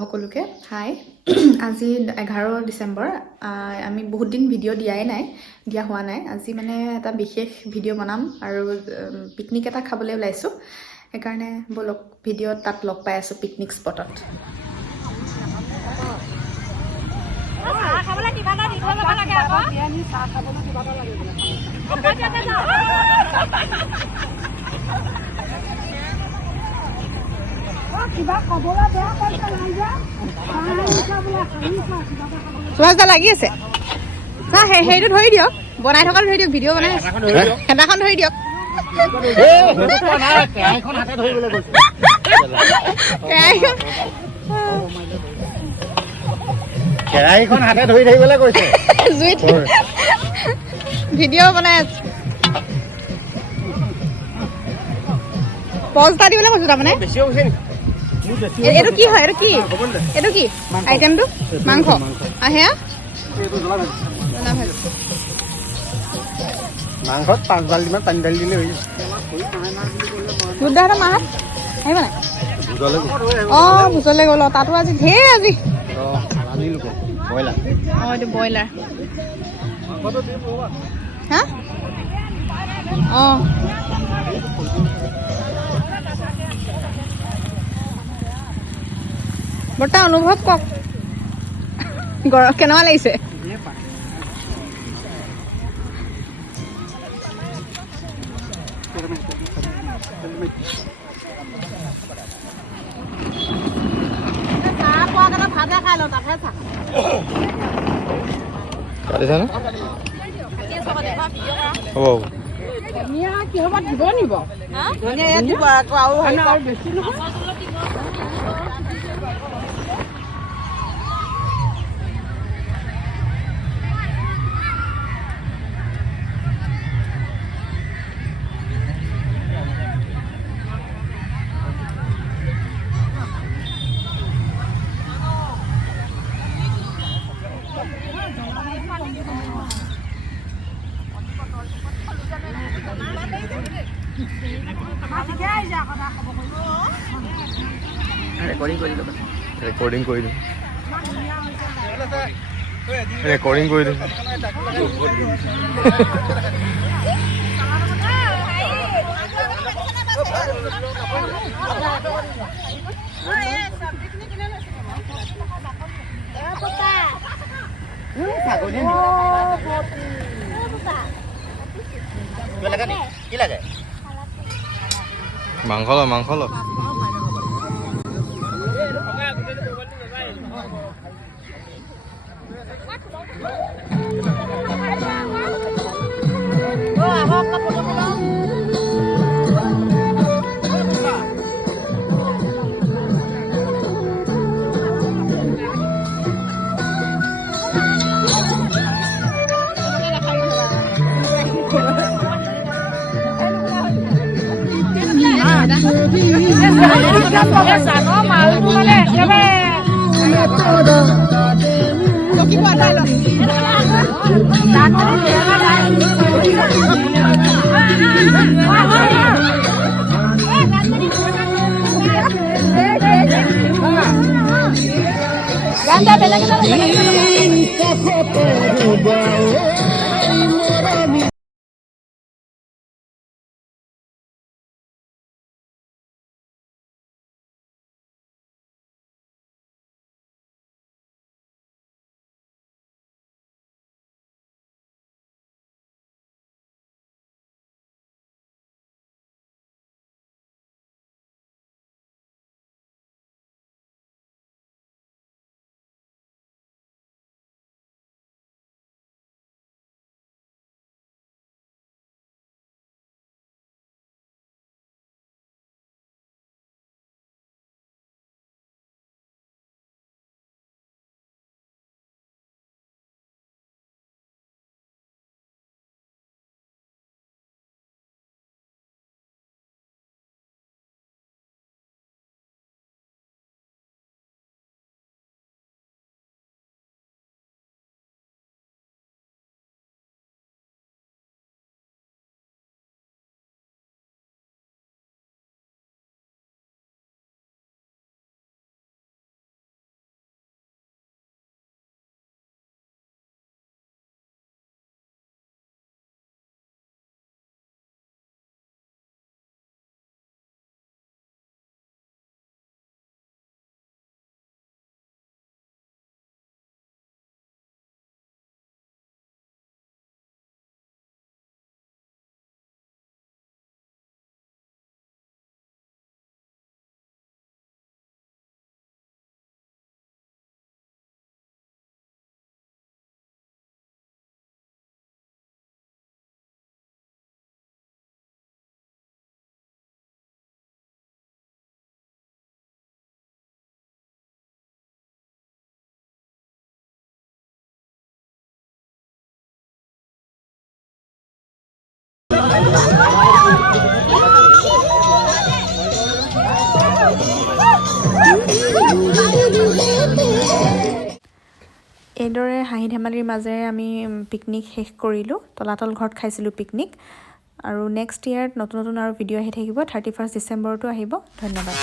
সকলোকে হাই আজি 11 ডিসেম্বৰ আমি বহুত দিন ভিডিঅ' দিয়া হোৱা নাই আজি মানে এটা বিশেষ ভিডিঅ' বনাম আৰু পিকনিক এটা খাবলৈ ওলাইছোঁ সেইকাৰণে বলক ভিডিঅ'ত তাত লগ পাই আছোঁ পিকনিক স্পটত সুভাষদা লাগি আছে সেইটো ধৰি দিয়ক বনাই থকা ধৰি দিয়ক ভিডিঅ' বনাই হেঁদাখন ধৰি দিয়ক কেৰাহীখন হাতে ধৰি থাকিবলৈ কৈছে জুইত ভিডিঅ' বনাই আছে পজ এটা দিবলৈ কৈছোঁ তাৰমানে এইটো কি হয় এইটো কি আইটেমটো মাংস আহে মাংসত 5 বাল্টিমান পানী ঢালি দিলে হৈ যায় দুদাহঁতৰ মাহঁত আহিব নাই অঁ ভোজলৈ গ'ল তাতো আজি ঢেৰ আজি অঁ এইটো ব্ৰইলাৰ হা অঁ বৰ্তা অনুভৱ কওক গৰম কেনেকুৱা লাগিছে ৰেকৰ্ডিং কৰি দিওঁ কি লাগে মাংস ল এইদৰে হাঁহি ধেমালিৰ মাজেৰে আমি পিকনিক শেষ কৰিলোঁ তলাতল ঘৰত খাইছিলোঁ পিকনিক আৰু নেক্সট ইয়াৰত নতুন নতুন আৰু ভিডিঅ' আহি থাকিব 31 ডিচেম্বৰতো আহিব ধন্যবাদ